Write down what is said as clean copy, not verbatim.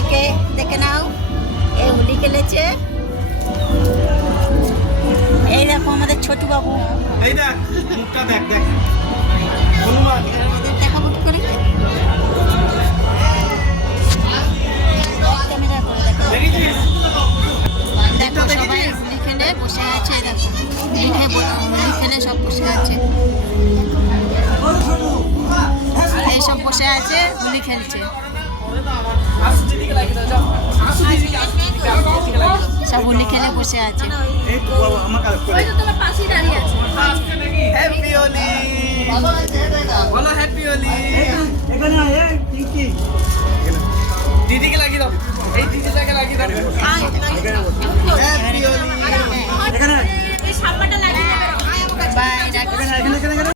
পুচকে দেখে নাও, এই হোলি খেলেছে। এই দেখো আমাদের ছোটু বাবু, এই দেখ মুখটা দেখ দেখ হনুমান আমাদের দেখাবো কি করে, ক্যামেরা করে দেখো। দেখেছিস দেখো সবাই হোলি খেলে বসে আছে, দেখো হোলি খেলে সব বসে আছে, এই সব বসে আছে হোলি খেলছে, সব হোলি খেলে বসে আছে। এই তো বাবা আমার কাছে ওই তো তোমার পাশেই দাঁড়িয়ে আছে। হ্যাপি হোলি বলো হ্যাপি হোলি এখানে আয় টিঙ্কি দিদিকে লাগিয়ে দাও এই দিদিটাকে লাগিয়ে দাও হ্যাপি হোলি এখানে এই সামনে